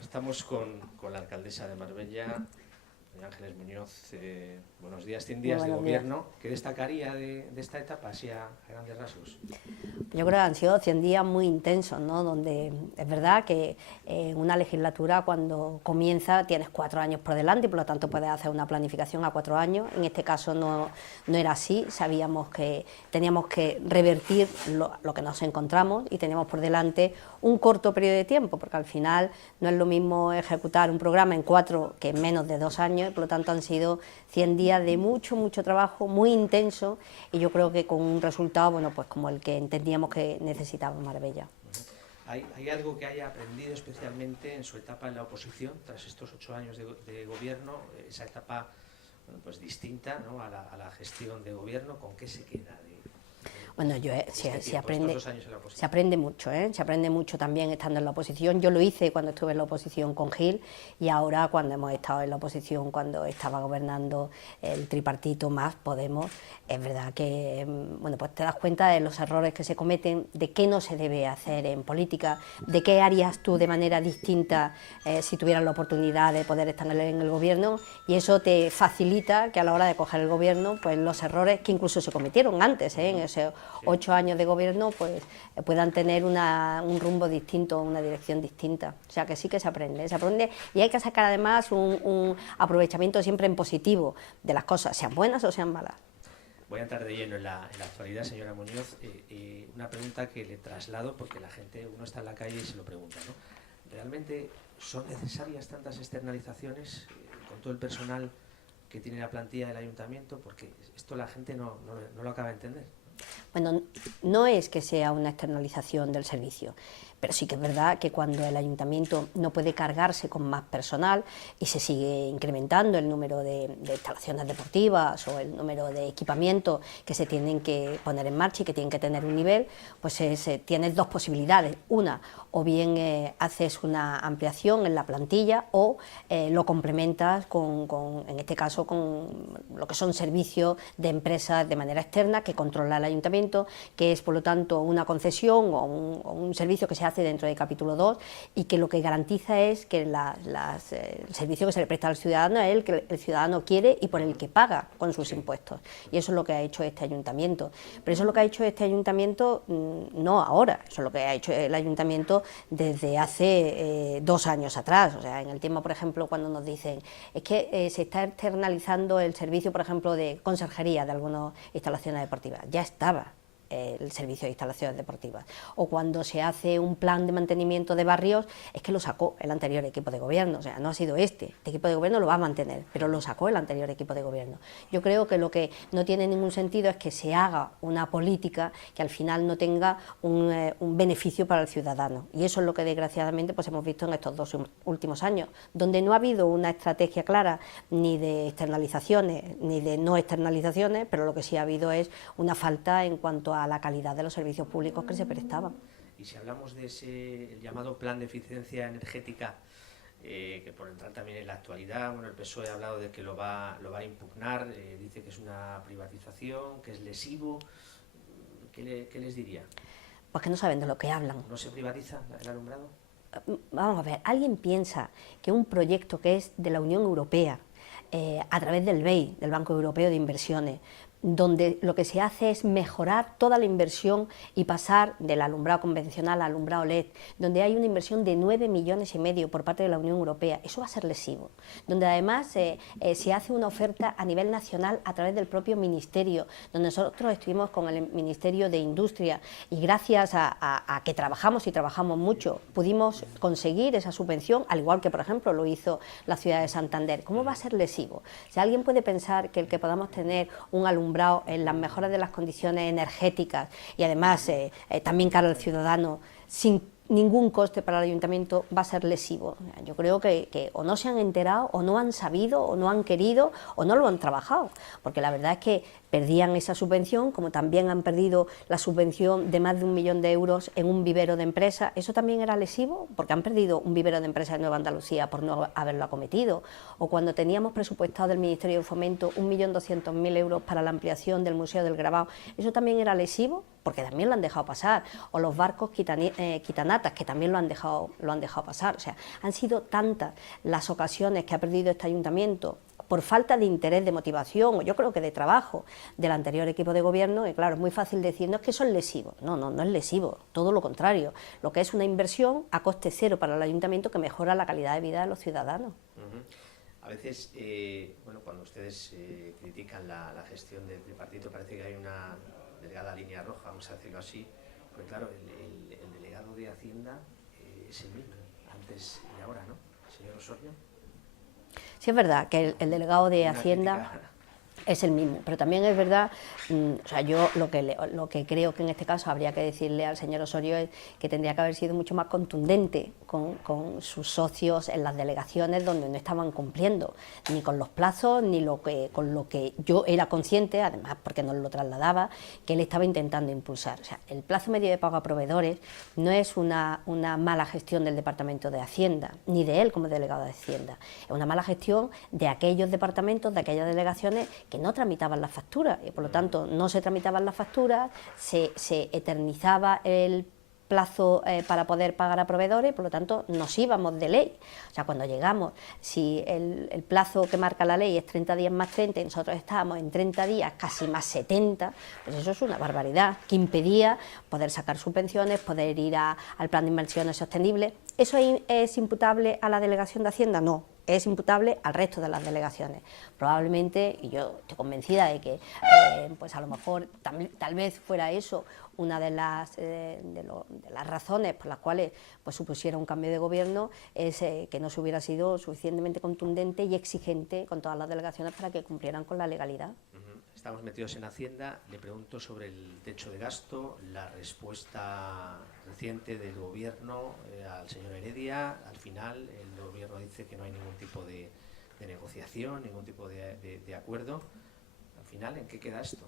Estamos con la alcaldesa de Marbella, doña Ángeles Muñoz. Buenos días, 100 días de gobierno. ¿Qué destacaría de esta etapa, así a grandes rasgos? Yo creo que han sido 100 días muy intensos, ¿no? Donde es verdad que una legislatura cuando comienza tienes 4 años por delante y por lo tanto puedes hacer una planificación a 4 años. En este caso no era así, sabíamos que teníamos que revertir lo que nos encontramos y teníamos por delante un corto periodo de tiempo, porque al final no es lo mismo ejecutar un programa en 4 que en menos de 2 años, y por lo tanto han sido 100 días de mucho trabajo, muy intenso, y yo creo que con un resultado, bueno, pues como el que entendíamos que necesitaba Marbella. ¿Hay algo que haya aprendido especialmente en su etapa en la oposición, tras estos 8 años de gobierno, esa etapa, bueno, pues distinta, ¿no?, a la gestión de gobierno? ¿Con qué se queda? Bueno, se aprende mucho, se aprende mucho también estando en la oposición. Yo lo hice cuando estuve en la oposición con Gil y ahora cuando hemos estado en la oposición, cuando estaba gobernando el tripartito más Podemos, es verdad que, bueno, pues te das cuenta de los errores que se cometen, de qué no se debe hacer en política, de qué harías tú de manera distinta si tuvieras la oportunidad de poder estar en el gobierno, y eso te facilita que a la hora de coger el gobierno, pues los errores que incluso se cometieron antes, en ese 8 años de gobierno, pues puedan tener un rumbo distinto, una dirección distinta. O sea que sí que se aprende y hay que sacar además un aprovechamiento siempre en positivo de las cosas, sean buenas o sean malas. Voy a entrar de lleno en la actualidad, señora Muñoz. Una pregunta que le traslado porque la gente, uno está en la calle y se lo pregunta, ¿no? ¿Realmente son necesarias tantas externalizaciones con todo el personal que tiene la plantilla del ayuntamiento? Porque esto la gente no lo acaba de entender. Bueno, no es que sea una externalización del servicio, pero sí que es verdad que cuando el ayuntamiento no puede cargarse con más personal y se sigue incrementando el número de instalaciones deportivas o el número de equipamientos que se tienen que poner en marcha y que tienen que tener un nivel, pues tienes dos posibilidades. Una, o bien haces una ampliación en la plantilla o lo complementas en este caso, con lo que son servicios de empresas de manera externa que controla el ayuntamiento, que es por lo tanto una concesión o un servicio que se hace dentro del capítulo 2 y que lo que garantiza es que el servicio que se le presta al ciudadano es el que el ciudadano quiere y por el que paga con sus impuestos, y eso es lo que ha hecho este ayuntamiento. Pero eso es lo que ha hecho este ayuntamiento no ahora, eso es lo que ha hecho el ayuntamiento desde hace 2 años atrás. O sea, en el tema, por ejemplo, cuando nos dicen es que se está externalizando el servicio, por ejemplo, de conserjería de algunas instalaciones deportivas, ya estaba el servicio de instalaciones deportivas, o cuando se hace un plan de mantenimiento de barrios, es que lo sacó el anterior equipo de gobierno, o sea, no ha sido este equipo de gobierno, lo va a mantener, pero lo sacó el anterior equipo de gobierno. Yo creo que lo que no tiene ningún sentido es que se haga una política que al final no tenga un beneficio para el ciudadano, y eso es lo que desgraciadamente pues hemos visto en estos 2 últimos años, donde no ha habido una estrategia clara ni de externalizaciones ni de no externalizaciones, pero lo que sí ha habido es una falta en cuanto a la calidad de los servicios públicos que se prestaban. Y si hablamos de el llamado plan de eficiencia energética, que por entrar también en la actualidad, bueno, el PSOE ha hablado de que lo va a impugnar, dice que es una privatización, que es lesivo. ¿Qué les diría? Pues que no saben de lo que hablan. ¿No se privatiza el alumbrado? Vamos a ver, ¿alguien piensa que un proyecto que es de la Unión Europea, a través del BEI, del Banco Europeo de Inversiones, donde lo que se hace es mejorar toda la inversión y pasar del alumbrado convencional al alumbrado LED, donde hay una inversión de 9,5 millones por parte de la Unión Europea, eso va a ser lesivo, donde además se hace una oferta a nivel nacional a través del propio Ministerio, donde nosotros estuvimos con el Ministerio de Industria y gracias a que trabajamos y trabajamos mucho, pudimos conseguir esa subvención, al igual que por ejemplo lo hizo la ciudad de Santander. ¿Cómo va a ser lesivo? Si alguien puede pensar que el que podamos tener un alumbrado en las mejoras de las condiciones energéticas y además también cara al ciudadano, sin ningún coste para el ayuntamiento va a ser lesivo. Yo creo que o no se han enterado, o no han sabido, o no han querido, o no lo han trabajado, porque la verdad es que perdían esa subvención, como también han perdido la subvención de más de 1 millón de euros en un vivero de empresas. Eso también era lesivo, porque han perdido un vivero de empresas en Nueva Andalucía por no haberlo acometido. O cuando teníamos presupuestado del Ministerio de Fomento 1.200.000 euros para la ampliación del Museo del Grabado, eso también era lesivo, porque también lo han dejado pasar. O los barcos quitanatas, que también lo han dejado pasar. O sea, han sido tantas las ocasiones que ha perdido este ayuntamiento por falta de interés, de motivación, o yo creo que de trabajo del anterior equipo de gobierno, y claro, es muy fácil decir, no es que eso es lesivo. No, no, no es lesivo, todo lo contrario. Lo que es una inversión a coste cero para el ayuntamiento que mejora la calidad de vida de los ciudadanos. A veces, bueno, cuando ustedes critican la gestión del partido, parece que hay una delgada línea roja, vamos a decirlo así, porque claro, el delegado de Hacienda es el mismo, antes y ahora, ¿no? Señor Osorio. Sí, es verdad que el delegado de Hacienda es el mismo, pero también es verdad, o sea, yo lo que creo que en este caso habría que decirle al señor Osorio es que tendría que haber sido mucho más contundente con sus socios en las delegaciones donde no estaban cumpliendo, ni con los plazos, ni con lo que yo era consciente, además porque nos lo trasladaba, que él estaba intentando impulsar. O sea, el plazo medio de pago a proveedores no es una mala gestión del Departamento de Hacienda, ni de él como delegado de Hacienda, es una mala gestión de aquellos departamentos, de aquellas delegaciones que no tramitaban las facturas, y por lo tanto no se tramitaban las facturas, se eternizaba el plazo para poder pagar a proveedores, por lo tanto nos íbamos de ley. O sea, cuando llegamos, si el plazo que marca la ley es 30 días más 30 y nosotros estábamos en 30 días casi más 70, pues eso es una barbaridad, que impedía poder sacar subvenciones, poder ir al plan de inversiones sostenibles. ¿Eso es imputable a la delegación de Hacienda? No, es imputable al resto de las delegaciones. Probablemente, y yo estoy convencida de que pues a lo mejor tal vez fuera eso una de las razones por las cuales pues supusiera un cambio de gobierno, es que no se hubiera sido suficientemente contundente y exigente con todas las delegaciones para que cumplieran con la legalidad. Estamos metidos en Hacienda, le pregunto sobre el techo de gasto, la respuesta reciente del gobierno al señor Heredia. Al final el gobierno dice que no hay ningún tipo de negociación, ningún tipo de acuerdo. Al final, ¿en qué queda esto?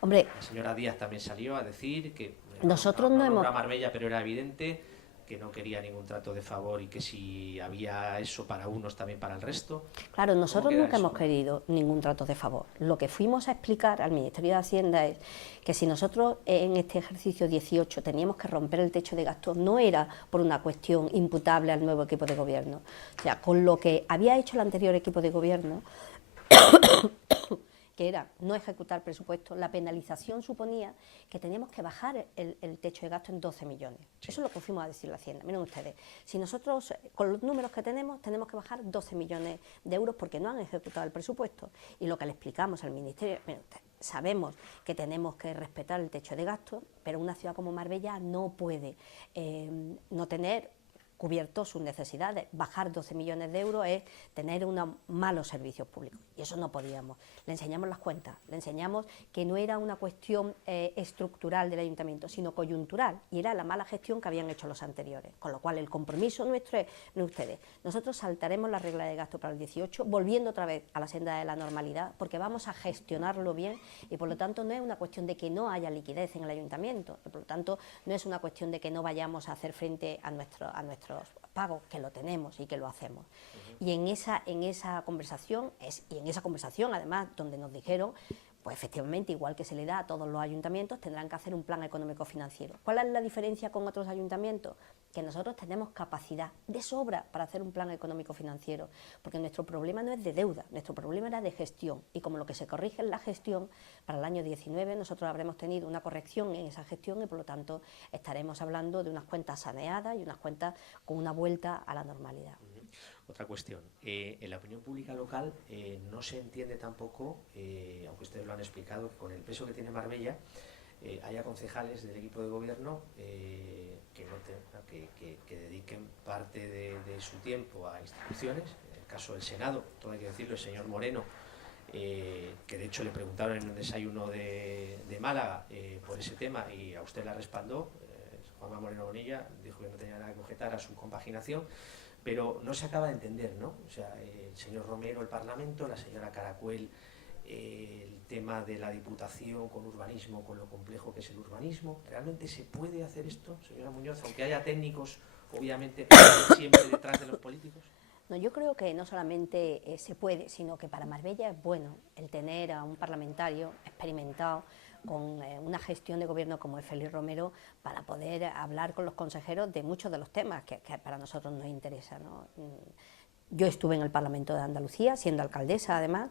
Hombre, la señora Díaz también salió a decir que nosotros no hemos... Marbella, pero era evidente que no quería ningún trato de favor y que si había eso para unos, también para el resto. Claro, nosotros nunca hemos querido ningún trato de favor. Lo que fuimos a explicar al Ministerio de Hacienda es que si nosotros en este ejercicio 18 teníamos que romper el techo de gastos, no era por una cuestión imputable al nuevo equipo de gobierno. O sea, con lo que había hecho el anterior equipo de gobierno, que era no ejecutar presupuesto, la penalización suponía que teníamos que bajar el techo de gasto en 12 millones. Sí. Eso es lo que fuimos a decirle a Hacienda. Miren ustedes, si nosotros, con los números que tenemos que bajar 12 millones de euros porque no han ejecutado el presupuesto. Y lo que le explicamos al Ministerio, miren ustedes, sabemos que tenemos que respetar el techo de gasto, pero una ciudad como Marbella no puede no tener cubierto sus necesidades. Bajar 12 millones de euros es tener unos malos servicios públicos, y eso no podíamos. Le enseñamos las cuentas, le enseñamos que no era una cuestión estructural del ayuntamiento, sino coyuntural, y era la mala gestión que habían hecho los anteriores, con lo cual el compromiso nuestro es, no ustedes, nosotros saltaremos la regla de gasto para el 18, volviendo otra vez a la senda de la normalidad, porque vamos a gestionarlo bien, y por lo tanto no es una cuestión de que no haya liquidez en el ayuntamiento, y por lo tanto no es una cuestión de que no vayamos a hacer frente a nuestros pagos, que lo tenemos y que lo hacemos. Y en esa conversación, además, donde nos dijeron, pues efectivamente, igual que se le da a todos los ayuntamientos, tendrán que hacer un plan económico-financiero. ¿Cuál es la diferencia con otros ayuntamientos? Que nosotros tenemos capacidad de sobra para hacer un plan económico-financiero, porque nuestro problema no es de deuda, nuestro problema era de gestión, y como lo que se corrige es la gestión, para el año 19 nosotros habremos tenido una corrección en esa gestión y por lo tanto estaremos hablando de unas cuentas saneadas y unas cuentas con una vuelta a la normalidad. Otra cuestión, en la opinión pública local no se entiende tampoco, aunque ustedes lo han explicado, que con el peso que tiene Marbella, haya concejales del equipo de gobierno que dediquen parte de su tiempo a instituciones. En el caso del Senado, todo hay que decirlo, el señor Moreno, que de hecho le preguntaron en un desayuno de Málaga por ese tema y a usted la respaldó, Juanma Moreno Bonilla dijo que no tenía nada que objetar a su compaginación, pero no se acaba de entender, ¿no? O sea, el señor Romero, el Parlamento, la señora Caracuel, el tema de la Diputación con urbanismo, con lo complejo que es el urbanismo. ¿Realmente se puede hacer esto, señora Muñoz, aunque haya técnicos, obviamente, siempre detrás de los políticos? No, yo creo que no solamente se puede, sino que para Marbella es bueno el tener a un parlamentario experimentado con una gestión de gobierno como es Félix Romero para poder hablar con los consejeros de muchos de los temas que para nosotros nos interesan, ¿no? Yo estuve en el Parlamento de Andalucía, siendo alcaldesa además.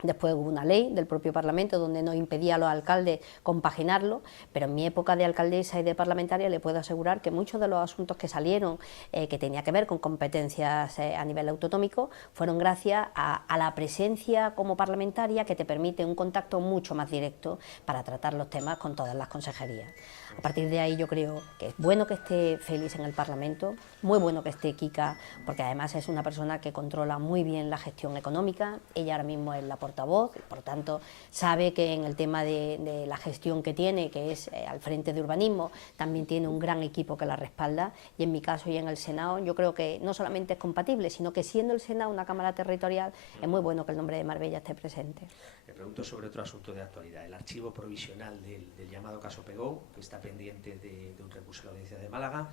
Después hubo una ley del propio Parlamento donde nos impedía a los alcaldes compaginarlo, pero en mi época de alcaldesa y de parlamentaria le puedo asegurar que muchos de los asuntos que salieron, que tenía que ver con competencias a nivel autonómico, fueron gracias a la presencia como parlamentaria que te permite un contacto mucho más directo para tratar los temas con todas las consejerías. A partir de ahí yo creo que es bueno que esté Félix en el Parlamento, muy bueno que esté Kika, porque además es una persona que controla muy bien la gestión económica, ella ahora mismo es la portavoz, por tanto sabe que en el tema de la gestión que tiene, que es al frente de urbanismo, también tiene un gran equipo que la respalda, y en mi caso y en el Senado yo creo que no solamente es compatible, sino que siendo el Senado una Cámara territorial, es muy bueno que el nombre de Marbella esté presente. Le pregunto sobre otro asunto de actualidad, el archivo provisional del llamado caso Pegou, que está pendiente de un recurso a la Audiencia de Málaga.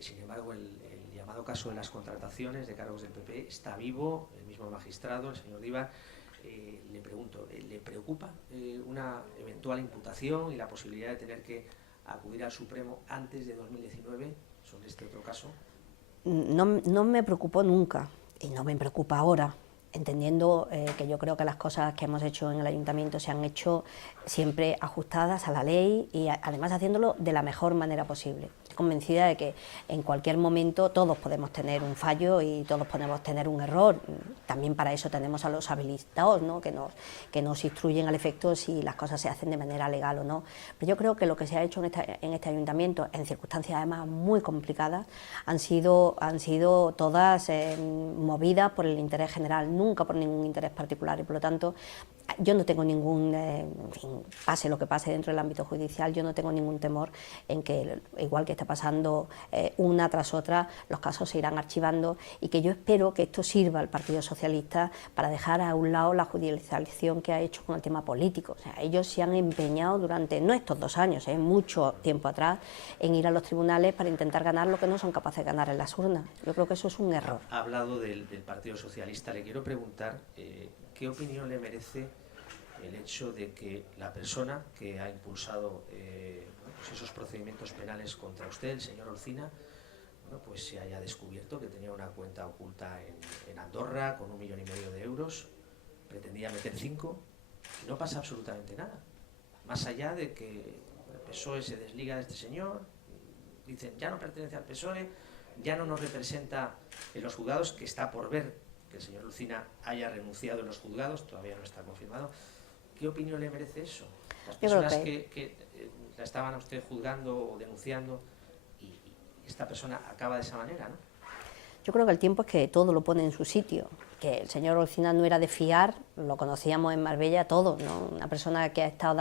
Sin embargo, el llamado caso de las contrataciones de cargos del PP está vivo, el mismo magistrado, el señor Díbar. Le pregunto, ¿le preocupa una eventual imputación y la posibilidad de tener que acudir al Supremo antes de 2019 sobre este otro caso? No me preocupó nunca y no me preocupa ahora, entendiendo que yo creo que las cosas que hemos hecho en el Ayuntamiento se han hecho siempre ajustadas a la ley y además haciéndolo de la mejor manera posible. Estoy convencida de que en cualquier momento todos podemos tener un fallo y todos podemos tener un error. También para eso tenemos a los habilitados, ¿no? que nos instruyen al efecto si las cosas se hacen de manera legal o no. Pero yo creo que lo que se ha hecho en este Ayuntamiento, en circunstancias además muy complicadas, han sido todas movidas por el interés general, nunca por ningún interés particular, y por lo tanto yo no tengo ningún, en fin, pase lo que pase dentro del ámbito judicial, yo no tengo ningún temor en que, igual que está pasando una tras otra, los casos se irán archivando, y que yo espero que esto sirva al Partido Socialista para dejar a un lado la judicialización que ha hecho con el tema político. O sea, ellos se han empeñado durante, no estos 2 años, mucho tiempo atrás, en ir a los tribunales para intentar ganar lo que no son capaces de ganar en las urnas. Yo creo que eso es un error. Ha hablado del Partido Socialista. Le quiero preguntar qué opinión le merece el hecho de que la persona que ha impulsado pues esos procedimientos penales contra usted, el señor Olcina, pues se haya descubierto que tenía una cuenta oculta en Andorra con 1,5 millones de euros, pretendía meter 5 y no pasa absolutamente nada. Más allá de que el PSOE se desliga de este señor, dicen ya no pertenece al PSOE, ya no nos representa en los juzgados, que está por ver que el señor Olcina haya renunciado en los juzgados, todavía no está confirmado. ¿Qué opinión le merece eso? Las personas que la estaban a usted juzgando o denunciando, y esta persona acaba de esa manera, ¿no? Yo creo que el tiempo es que todo lo pone en su sitio, que el señor Olcina no era de fiar, lo conocíamos en Marbella todos, ¿no? Una persona que ha estado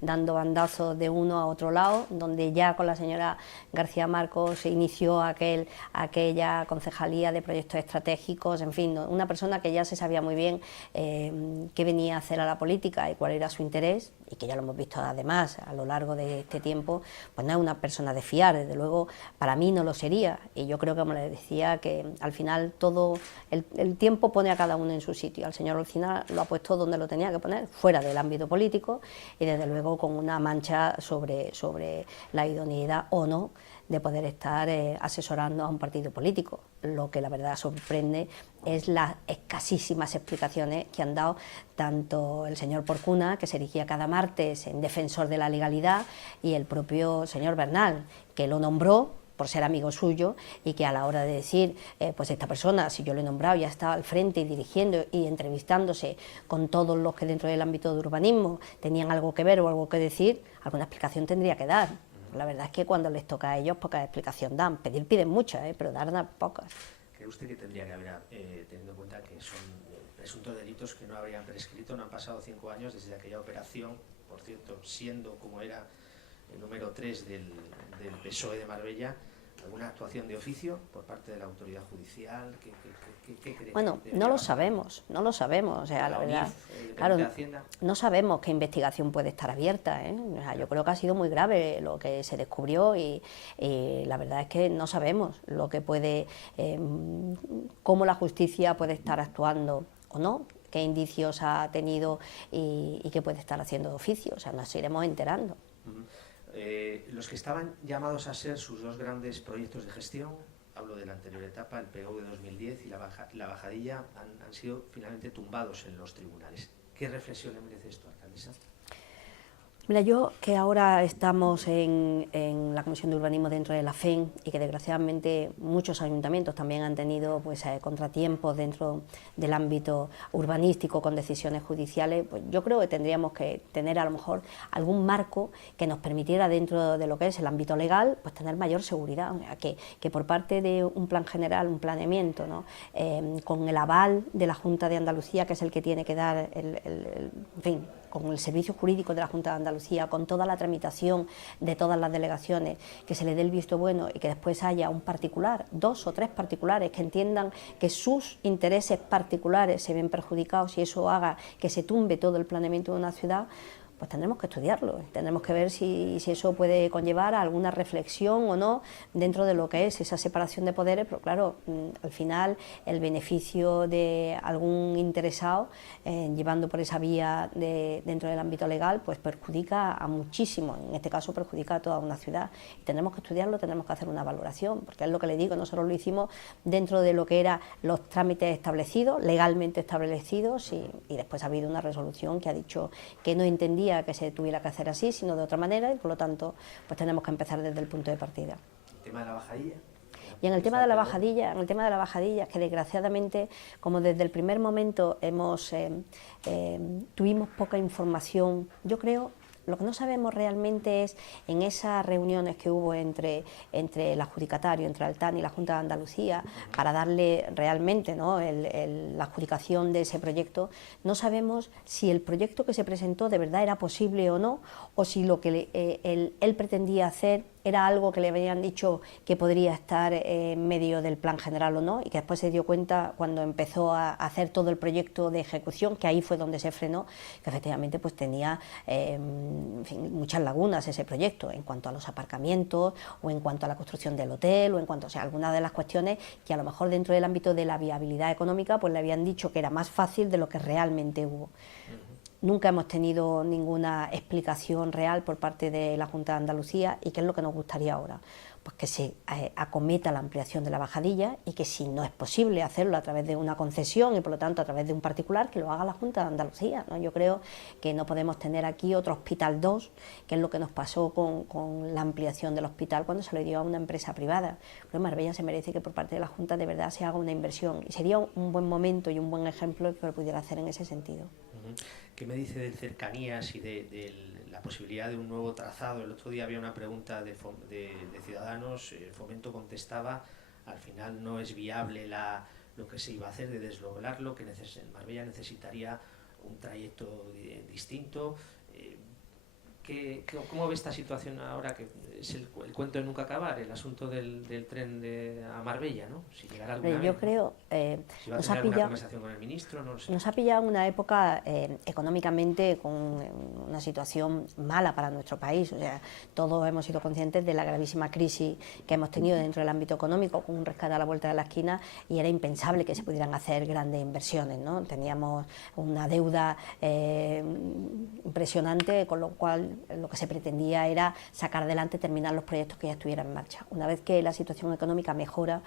dando bandazos de uno a otro lado, donde ya con la señora García Marcos se inició aquella concejalía de proyectos estratégicos, en fin, ¿no? Una persona que ya se sabía muy bien qué venía a hacer a la política y cuál era su interés, y que ya lo hemos visto además a lo largo de este tiempo, pues no es una persona de fiar, desde luego para mí no lo sería, y yo creo que, como les decía, que al final todo el tiempo pone a cada uno en su sitio. Al señor Olcina lo ha puesto donde lo tenía que poner, fuera del ámbito político, y desde luego con una mancha sobre la idoneidad o no de poder estar asesorando a un partido político. Lo que la verdad sorprende es las escasísimas explicaciones que han dado tanto el señor Porcuna, que se erigía cada martes en defensor de la legalidad, y el propio señor Bernal, que lo nombró por ser amigo suyo, y que a la hora de decir, pues esta persona, si yo lo he nombrado, ya está al frente y dirigiendo y entrevistándose con todos los que dentro del ámbito de urbanismo tenían algo que ver o algo que decir, alguna explicación tendría que dar. La verdad es que cuando les toca a ellos, pocas explicación dan. Piden muchas, pero dar pocas. ¿Cree usted que tendría que haber, teniendo en cuenta que son presuntos delitos que no habrían prescrito, no han pasado 5 años desde aquella operación, por cierto, siendo como era el número 3 del del PSOE de Marbella, alguna actuación de oficio por parte de la autoridad judicial? ¿Qué cree? Bueno, no lo sabemos, o sea, la verdad, claro, no sabemos qué investigación puede estar abierta, ¿eh? O sea, yo creo que ha sido muy grave lo que se descubrió y la verdad es que no sabemos lo que puede, cómo la justicia puede estar actuando o no, qué indicios ha tenido y qué puede estar haciendo de oficio, o sea, nos iremos enterando. Los que estaban llamados a ser sus dos grandes proyectos de gestión, hablo de la anterior etapa, el PGV de 2010 y la bajadilla, han sido finalmente tumbados en los tribunales. ¿Qué reflexión le merece esto, alcaldesa? Mira, yo que ahora estamos en la Comisión de Urbanismo dentro de la FEN y que desgraciadamente muchos ayuntamientos también han tenido pues, contratiempos dentro del ámbito urbanístico con decisiones judiciales, pues yo creo que tendríamos que tener a lo mejor algún marco que nos permitiera dentro de lo que es el ámbito legal pues tener mayor seguridad, que por parte de un plan general, un planeamiento, ¿no? Con el aval de la Junta de Andalucía, que es el que tiene que dar en fin, con el servicio jurídico de la Junta de Andalucía, con toda la tramitación de todas las delegaciones, que se le dé el visto bueno y que después haya un particular, 2 o 3 particulares que entiendan que sus intereses particulares se ven perjudicados y eso haga que se tumbe todo el planeamiento de una ciudad, pues tendremos que estudiarlo, tendremos que ver si eso puede conllevar a alguna reflexión o no dentro de lo que es esa separación de poderes, pero claro, al final el beneficio de algún interesado llevando por esa vía dentro del ámbito legal, pues perjudica a muchísimos, en este caso perjudica a toda una ciudad. Y tendremos que estudiarlo, tendremos que hacer una valoración, porque es lo que le digo, nosotros lo hicimos dentro de lo que eran los trámites establecidos, legalmente establecidos, y después ha habido una resolución que ha dicho que no entendía que se tuviera que hacer así, sino de otra manera, y por lo tanto pues tenemos que empezar desde el punto de partida. ¿El tema de la bajadilla? Y en el tema de la bajadilla, que desgraciadamente, como desde el primer momento tuvimos poca información, yo creo. Lo que no sabemos realmente es en esas reuniones que hubo entre el adjudicatario, entre Altán y la Junta de Andalucía, para darle realmente, ¿no?, la adjudicación de ese proyecto, no sabemos si el proyecto que se presentó de verdad era posible o no, o si lo que él pretendía hacer era algo que le habían dicho que podría estar en medio del plan general o no, y que después se dio cuenta cuando empezó a hacer todo el proyecto de ejecución, que ahí fue donde se frenó, que efectivamente pues tenía en fin, muchas lagunas ese proyecto, en cuanto a los aparcamientos, o en cuanto a la construcción del hotel, o en cuanto, o sea, algunas de las cuestiones que a lo mejor dentro del ámbito de la viabilidad económica pues le habían dicho que era más fácil de lo que realmente hubo. Nunca hemos tenido ninguna explicación real por parte de la Junta de Andalucía, y ¿qué es lo que nos gustaría ahora? Pues que se acometa la ampliación de la bajadilla, y que si no es posible hacerlo a través de una concesión y por lo tanto a través de un particular, que lo haga la Junta de Andalucía, ¿no? Yo creo que no podemos tener aquí otro Hospital 2, que es lo que nos pasó con la ampliación del hospital cuando se lo dio a una empresa privada. Creo que Marbella se merece que por parte de la Junta de verdad se haga una inversión, y sería un buen momento y un buen ejemplo que lo pudiera hacer en ese sentido. ¿Qué me dice de cercanías y de la posibilidad de un nuevo trazado? El otro día había una pregunta de Ciudadanos, Fomento contestaba, al final no es viable lo que se iba a hacer de desdoblarlo, que Marbella necesitaría un trayecto distinto. ¿Cómo ve esta situación ahora, que es el cuento de nunca acabar, el asunto del tren a Marbella, ¿no? Si llegará alguna vez, yo creo, si va a tener alguna conversación con el ministro, no lo sé. Nos ha pillado en una época económicamente con una situación mala para nuestro país. O sea, todos hemos sido conscientes de la gravísima crisis que hemos tenido dentro del ámbito económico, con un rescate a la vuelta de la esquina, y era impensable que se pudieran hacer grandes inversiones, ¿no? Teníamos una deuda impresionante, con lo cual lo que se pretendía era sacar adelante, terminar los proyectos que ya estuvieran en marcha. Una vez que la situación económica mejora,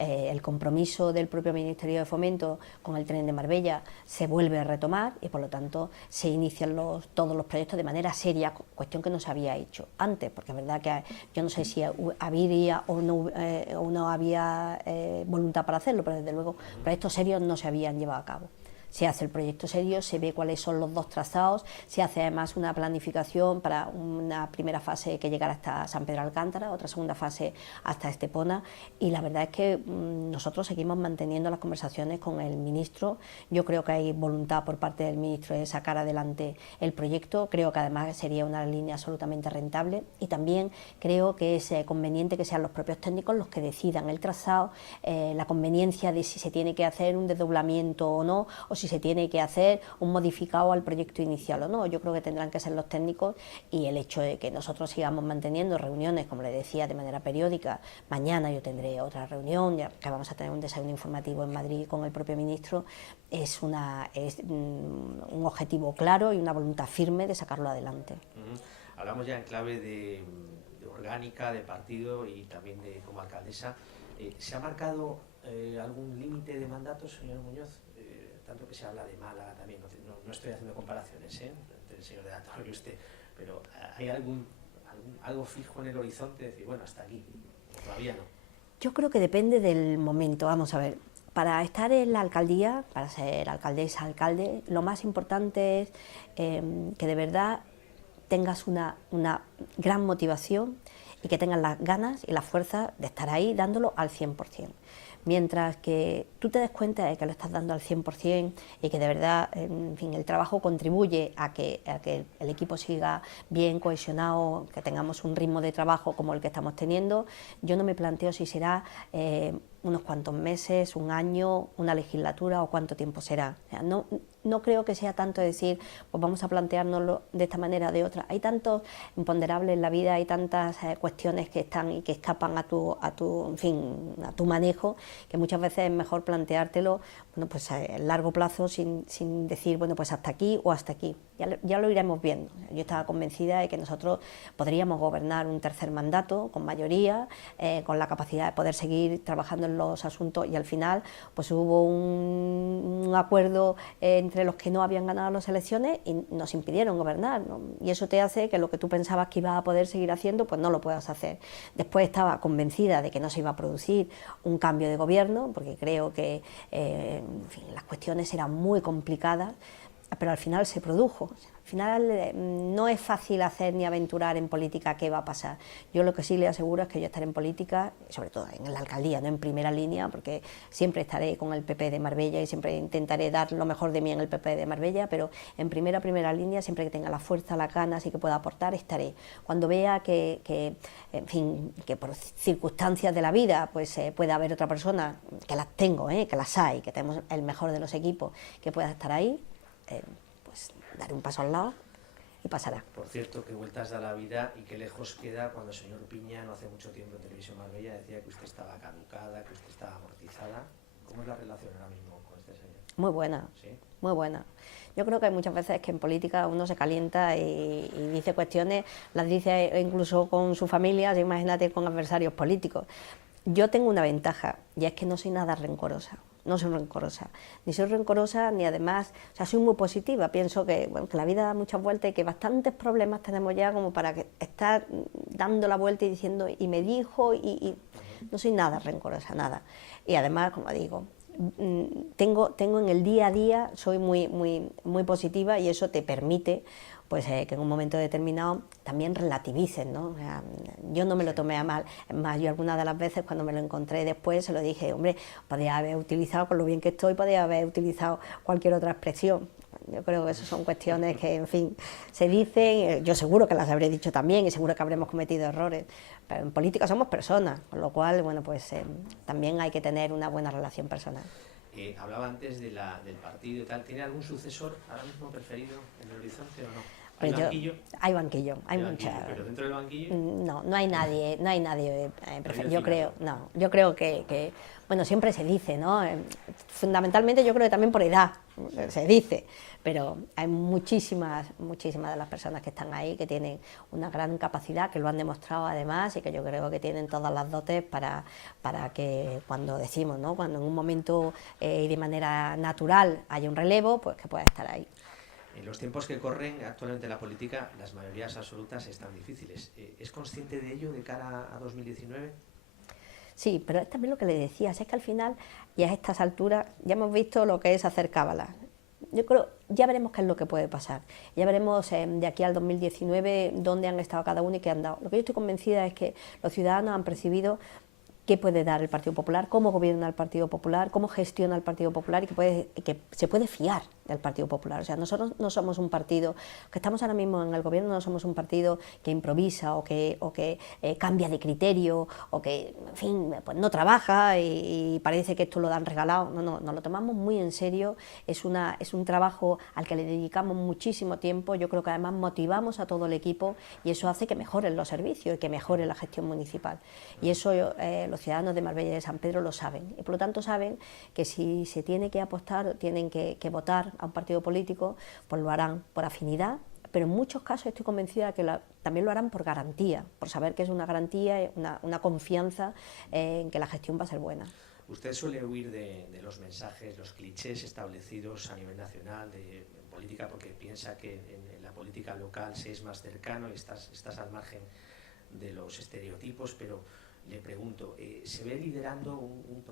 el compromiso del propio Ministerio de Fomento con el tren de Marbella se vuelve a retomar, y por lo tanto se inician todos los proyectos de manera seria, cuestión que no se había hecho antes, porque es verdad que yo no sé si había o no había voluntad para hacerlo, pero desde luego proyectos serios no se habían llevado a cabo. se hace el proyecto serio, se ve cuáles son los dos trazados, se hace además una planificación para una primera fase que llegará hasta San Pedro Alcántara, otra segunda fase hasta Estepona, y la verdad es que nosotros seguimos manteniendo las conversaciones con el ministro. Yo creo que hay voluntad por parte del ministro de sacar adelante el proyecto, creo que además sería una línea absolutamente rentable, y también creo que es conveniente que sean los propios técnicos los que decidan el trazado, la conveniencia de si se tiene que hacer un desdoblamiento o no, o si se tiene que hacer un modificado al proyecto inicial o no. Yo creo que tendrán que ser los técnicos, y el hecho de que nosotros sigamos manteniendo reuniones, como le decía, de manera periódica. Mañana yo tendré otra reunión, ya que vamos a tener un desayuno informativo en Madrid con el propio ministro, es un objetivo claro y una voluntad firme de sacarlo adelante. Hablamos ya en clave de orgánica, de partido y también de como alcaldesa. ¿Se ha marcado algún límite de mandatos, señor Muñoz? Tanto que se habla de Málaga también, no estoy haciendo comparaciones entre el señor de la Torre y usted, pero ¿hay algo fijo en el horizonte? Decir, bueno, hasta aquí, todavía no. Yo creo que depende del momento. Vamos a ver, para estar en la alcaldía, para ser alcaldesa, alcalde, lo más importante es que de verdad tengas una gran motivación y que tengas las ganas y la fuerza de estar ahí dándolo al 100%. Mientras que tú te des cuenta de que lo estás dando al 100% y que de verdad, en fin, el trabajo contribuye a que el equipo siga bien cohesionado, que tengamos un ritmo de trabajo como el que estamos teniendo, yo no me planteo si será unos cuantos meses, un año, una legislatura o cuánto tiempo será. O sea, no creo que sea tanto decir, pues vamos a planteárnoslo de esta manera o de otra. Hay tantos imponderables en la vida, hay tantas cuestiones que están y que escapan a tu manejo, que muchas veces es mejor planteártelo, bueno, pues a largo plazo sin decir, bueno, pues hasta aquí o hasta aquí. Ya lo iremos viendo. Yo estaba convencida de que nosotros podríamos gobernar un tercer mandato con mayoría, con la capacidad de poder seguir trabajando en los asuntos, y al final pues hubo un acuerdo entre los que no habían ganado las elecciones y nos impidieron gobernar, ¿no? Y eso te hace que lo que tú pensabas que ibas a poder seguir haciendo, pues no lo puedas hacer. Después estaba convencida de que no se iba a producir un cambio de gobierno, porque creo que en fin, las cuestiones eran muy complicadas, pero al final se produjo. Al final no es fácil hacer ni aventurar en política qué va a pasar. Yo lo que sí le aseguro es que yo estaré en política, sobre todo en la alcaldía, no en primera línea, porque siempre estaré con el PP de Marbella y siempre intentaré dar lo mejor de mí en el PP de Marbella, pero en primera línea, siempre que tenga la fuerza, las ganas y que pueda aportar, estaré. Cuando vea que en fin, que por circunstancias de la vida pues pueda haber otra persona, que las tengo, que las hay, que tenemos el mejor de los equipos, que pueda estar ahí, pues daré un paso al lado y pasará. Por cierto, qué vueltas da la vida y qué lejos queda cuando el señor Piña, no hace mucho tiempo en Televisión Marbella, decía que usted estaba caducada, que usted estaba amortizada. ¿Cómo es la relación ahora mismo con este señor? Muy buena, ¿Sí? Muy buena. Yo creo que hay muchas veces que en política uno se calienta y dice cuestiones, las dice incluso con su familia, imagínate con adversarios políticos. Yo tengo una ventaja, y es que no soy nada rencorosa. No soy rencorosa, ni además, o sea, soy muy positiva, pienso que, bueno, que la vida da muchas vueltas y que bastantes problemas tenemos ya como para estar dando la vuelta y diciendo, y me dijo, y no soy nada rencorosa, nada. Y además, como digo, tengo en el día a día, soy muy positiva, y eso te permite pues que en un momento determinado también relativices, ¿no? O sea, yo no me lo tomé a mal. Es más, yo algunas de las veces cuando me lo encontré después se lo dije, hombre, podía haber utilizado, con lo bien que estoy, podía haber utilizado cualquier otra expresión. Yo creo que esas son cuestiones que, en fin, se dicen, yo seguro que las habré dicho también y seguro que habremos cometido errores, pero en política somos personas, con lo cual, bueno, pues también hay que tener una buena relación personal. Hablaba antes del partido y tal, ¿tiene algún sucesor ahora mismo preferido en el horizonte o no? ¿Hay banquillo? Hay banquillo, hay mucha. ¿Pero dentro del banquillo? No hay nadie preferido. Yo creo que, bueno, siempre se dice, ¿no? Fundamentalmente yo creo que también por edad se dice, pero hay muchísimas de las personas que están ahí que tienen una gran capacidad, que lo han demostrado además, y que yo creo que tienen todas las dotes para que cuando decimos, ¿no? Cuando en un momento y de manera natural haya un relevo, pues que pueda estar ahí. En los tiempos que corren actualmente en la política, las mayorías absolutas están difíciles. ¿Es consciente de ello de cara a 2019? Sí, pero es también lo que le decía, es que al final, y a estas alturas, ya hemos visto lo que es hacer cábala. Yo creo, ya veremos qué es lo que puede pasar. Ya veremos de aquí al 2019 dónde han estado cada uno y qué han dado. Lo que yo estoy convencida es que los ciudadanos han percibido qué puede dar el Partido Popular, cómo gobierna el Partido Popular, cómo gestiona el Partido Popular y que se puede fiar del Partido Popular. O sea, nosotros no somos un partido, que estamos ahora mismo en el gobierno, no somos un partido que improvisa o que cambia de criterio o que, en fin, pues no trabaja y parece que esto lo dan regalado. No, nos lo tomamos muy en serio, es un trabajo al que le dedicamos muchísimo tiempo. Yo creo que además motivamos a todo el equipo y eso hace que mejoren los servicios y que mejore la gestión municipal. Y eso los ciudadanos de Marbella y de San Pedro lo saben, y por lo tanto saben que si se tiene que apostar, tienen que votar a un partido político, pues lo harán por afinidad, pero en muchos casos estoy convencida de que también lo harán por garantía, por saber que es una garantía, una confianza en que la gestión va a ser buena. Usted suele huir de los mensajes, los clichés establecidos a nivel nacional de política, porque piensa que en la política local se es más cercano y estás al margen de los estereotipos, pero le pregunto, ¿se ve liderando un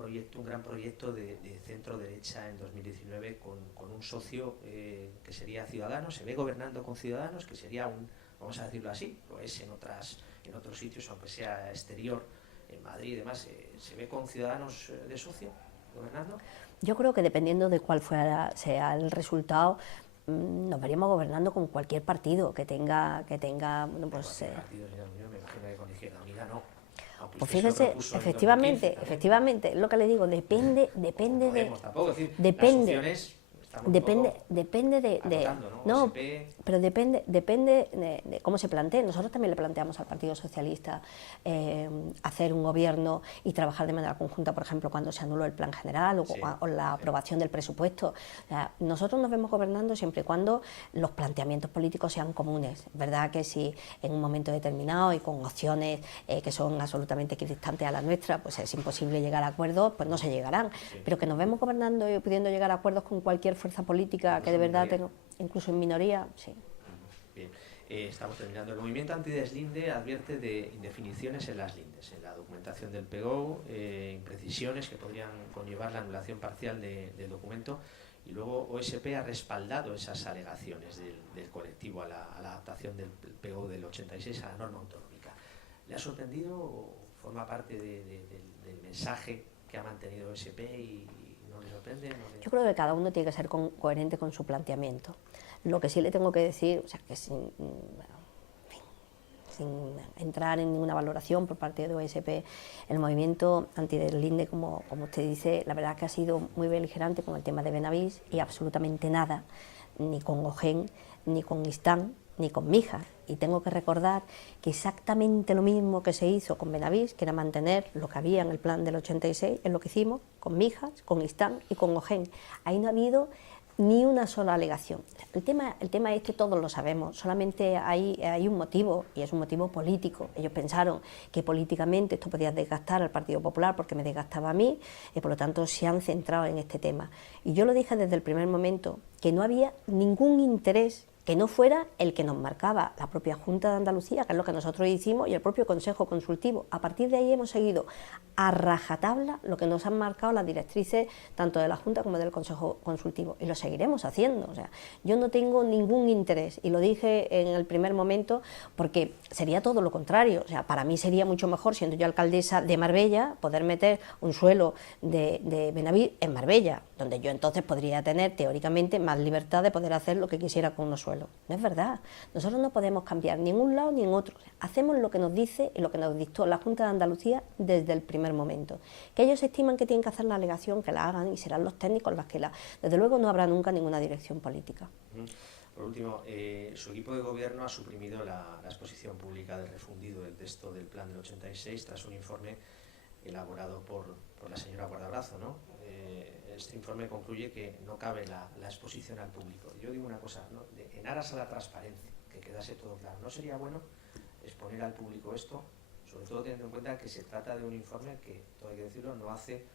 gran proyecto de centro-derecha en 2019 con un socio que sería Ciudadanos? ¿Se ve gobernando con Ciudadanos, que sería vamos a decirlo así, lo es en otros sitios, aunque sea exterior, en Madrid y demás, ¿se ve con Ciudadanos de socio gobernando? Yo creo que dependiendo de cuál sea el resultado, nos veríamos gobernando con cualquier partido que tenga bueno, pues... partido, me imagino que con Izquierda Unida no. Pues fíjese, efectivamente, es lo que le digo, depende de cómo se plantee. Nosotros también le planteamos al Partido Socialista hacer un gobierno y trabajar de manera conjunta, por ejemplo, cuando se anuló el plan general o la aprobación del presupuesto. O sea, nosotros nos vemos gobernando siempre y cuando los planteamientos políticos sean comunes. Es verdad que si en un momento determinado y con opciones que son absolutamente equidistantes a la nuestra, pues es imposible llegar a acuerdos, pues no se llegarán. Pero que nos vemos gobernando y pudiendo llegar a acuerdos con cualquier fuerza política incluso que de verdad tenga, incluso en minoría, sí. Bien, estamos terminando. El movimiento antideslinde advierte de indefiniciones en las lindes, en la documentación del PGO, imprecisiones que podrían conllevar la anulación parcial del documento, y luego OSP ha respaldado esas alegaciones del colectivo a la adaptación del PGO del 86 a la norma autonómica. ¿Le ha sorprendido o forma parte del mensaje que ha mantenido OSP y no le sorprende? Yo creo que cada uno tiene que ser coherente con su planteamiento. Lo que sí le tengo que decir, o sea, que sin entrar en ninguna valoración por parte de OSP, el movimiento antideslinde, como usted dice, la verdad es que ha sido muy beligerante con el tema de Benavís y absolutamente nada, ni con OGEN, ni con Istán, ni con Mijas. Y tengo que recordar que exactamente lo mismo que se hizo con Benavís, que era mantener lo que había en el plan del 86, es lo que hicimos con Mijas, con Istán y con OGEN. Ahí no ha habido ni una sola alegación. El tema este todos lo sabemos, solamente hay un motivo, y es un motivo político. Ellos pensaron que políticamente esto podía desgastar al Partido Popular porque me desgastaba a mí, y por lo tanto se han centrado en este tema. Y yo lo dije desde el primer momento, que no había ningún interés que no fuera el que nos marcaba la propia Junta de Andalucía, que es lo que nosotros hicimos, y el propio Consejo Consultivo. A partir de ahí hemos seguido a rajatabla lo que nos han marcado las directrices tanto de la Junta como del Consejo Consultivo, y lo seguiremos haciendo. O sea, yo no tengo ningún interés, y lo dije en el primer momento, porque sería todo lo contrario. O sea, para mí sería mucho mejor, siendo yo alcaldesa de Marbella, poder meter un suelo de Benavís en Marbella, donde yo entonces podría tener teóricamente más libertad de poder hacer lo que quisiera con unos suelos. No es verdad. Nosotros no podemos cambiar ni en un lado ni en otro. Hacemos lo que nos dice y lo que nos dictó la Junta de Andalucía desde el primer momento. Que ellos estiman que tienen que hacer la alegación, que la hagan, y serán los técnicos los que la... Desde luego no habrá nunca ninguna dirección política. Por último, su equipo de gobierno ha suprimido la exposición pública del refundido del texto del plan del 86 tras un informe elaborado por la señora Guardabrazo, ¿no? Este informe concluye que no cabe la exposición al público. Yo digo una cosa, ¿no? En aras a la transparencia, que quedase todo claro, ¿no sería bueno exponer al público esto, sobre todo teniendo en cuenta que se trata de un informe que, todo hay que decirlo, no hace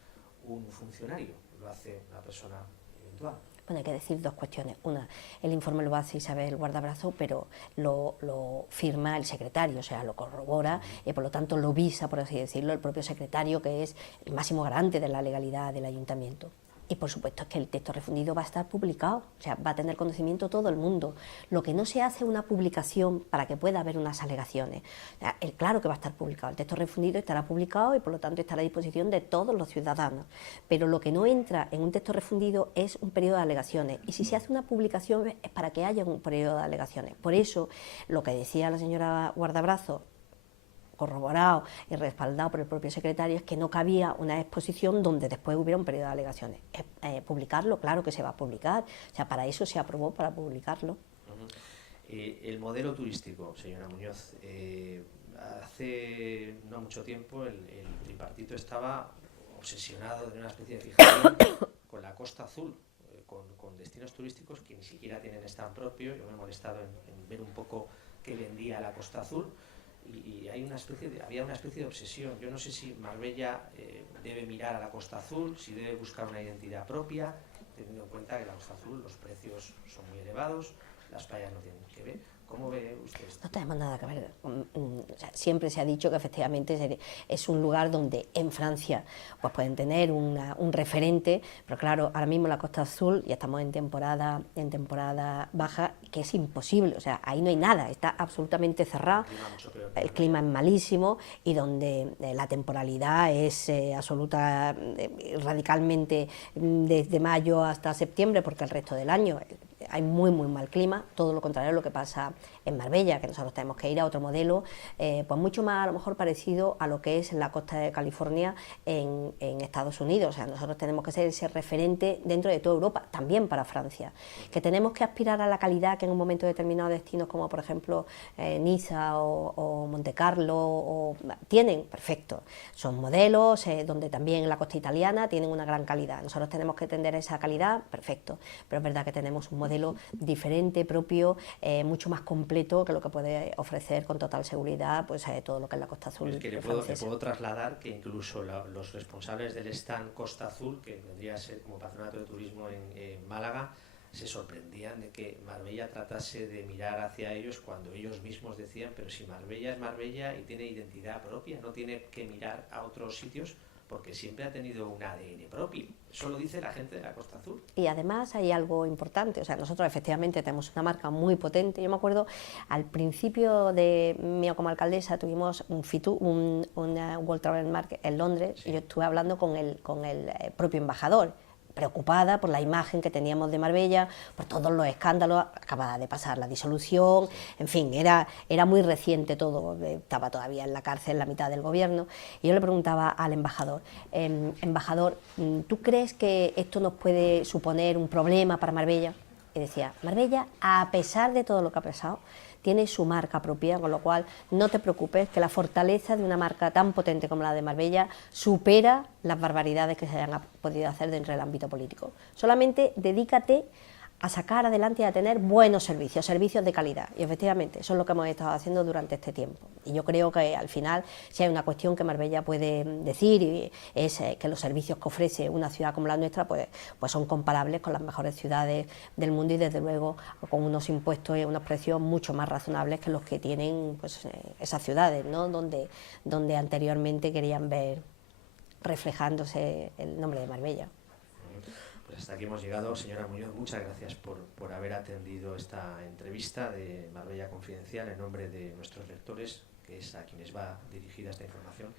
un funcionario, lo hace una persona eventual? Bueno, hay que decir dos cuestiones. Una, el informe lo hace Isabel Guardabrazo, pero lo firma el secretario, o sea, lo corrobora y por lo tanto lo visa, por así decirlo, el propio secretario, que es el máximo garante de la legalidad del ayuntamiento. Y por supuesto es que el texto refundido va a estar publicado, o sea, va a tener conocimiento todo el mundo. Lo que no se hace es una publicación para que pueda haber unas alegaciones. O sea, claro que va a estar publicado, el texto refundido estará publicado y por lo tanto estará a disposición de todos los ciudadanos. Pero lo que no entra en un texto refundido es un periodo de alegaciones. Y si se hace una publicación es para que haya un periodo de alegaciones. Por eso, lo que decía la señora Guardabrazo, corroborado y respaldado por el propio secretario, es que no cabía una exposición donde después hubiera un periodo de alegaciones. Publicarlo, claro que se va a publicar, o sea, para eso se aprobó, para publicarlo. El modelo turístico, señora Muñoz, hace no mucho tiempo el tripartito estaba obsesionado de una especie de fijación con la Costa Azul, con destinos turísticos que ni siquiera tienen stand propio. Yo me he molestado en ver un poco qué vendía la Costa Azul. Y había una especie de obsesión. Yo no sé si Marbella debe mirar a la Costa Azul, si debe buscar una identidad propia, teniendo en cuenta que la Costa Azul los precios son muy elevados, las playas no tienen que ver. ¿Cómo ve usted esto? No tenemos nada que ver. O sea, siempre se ha dicho que efectivamente es un lugar donde en Francia pues pueden tener un referente, pero claro, ahora mismo la Costa Azul ya estamos en temporada baja, que es imposible, o sea, ahí no hay nada, está absolutamente cerrado, el clima es malísimo y donde la temporalidad es absoluta, radicalmente desde mayo hasta septiembre, porque el resto del año hay muy mal clima, todo lo contrario a lo que pasa en Marbella, que nosotros tenemos que ir a otro modelo, pues mucho más a lo mejor parecido a lo que es la costa de California en Estados Unidos. O sea, nosotros tenemos que ser ese referente dentro de toda Europa, también para Francia, que tenemos que aspirar a la calidad que en un momento determinado destinos como por ejemplo Niza o Monte Carlo tienen, perfecto, son modelos donde también en la costa italiana tienen una gran calidad. Nosotros tenemos que tender a esa calidad, perfecto, pero es verdad que tenemos un modelo diferente, propio, mucho más completo que lo que puede ofrecer con total seguridad pues todo lo que es la Costa Azul. Es que le puedo trasladar que incluso los responsables del stand Costa Azul, que vendría a ser como patronato de turismo en Málaga, se sorprendían de que Marbella tratase de mirar hacia ellos cuando ellos mismos decían, pero si Marbella es Marbella y tiene identidad propia, no tiene que mirar a otros sitios porque siempre ha tenido un ADN propio. Eso lo dice la gente de la Costa Azul. Y además hay algo importante, o sea, nosotros efectivamente tenemos una marca muy potente. Yo me acuerdo, al principio de mío como alcaldesa tuvimos un World Travel Market en Londres, sí. Y yo estuve hablando con el propio embajador, preocupada por la imagen que teníamos de Marbella, por todos los escándalos, acababa de pasar la disolución, en fin, era muy reciente todo, estaba todavía en la cárcel la mitad del gobierno, y yo le preguntaba al embajador, embajador, ¿tú crees que esto nos puede suponer un problema para Marbella? Y decía, Marbella, a pesar de todo lo que ha pasado, tiene su marca propia, con lo cual no te preocupes, que la fortaleza de una marca tan potente como la de Marbella supera las barbaridades que se hayan podido hacer dentro del ámbito político. Solamente dedícate a sacar adelante y a tener buenos servicios de calidad. Y efectivamente, eso es lo que hemos estado haciendo durante este tiempo. Y yo creo que al final, si hay una cuestión que Marbella puede decir, y es que los servicios que ofrece una ciudad como la nuestra, pues son comparables con las mejores ciudades del mundo y desde luego con unos impuestos y unos precios mucho más razonables que los que tienen pues, esas ciudades, ¿no? donde anteriormente querían ver reflejándose el nombre de Marbella. Pues hasta aquí hemos llegado, señora Muñoz. Muchas gracias por haber atendido esta entrevista de Marbella Confidencial en nombre de nuestros lectores, que es a quienes va dirigida esta información.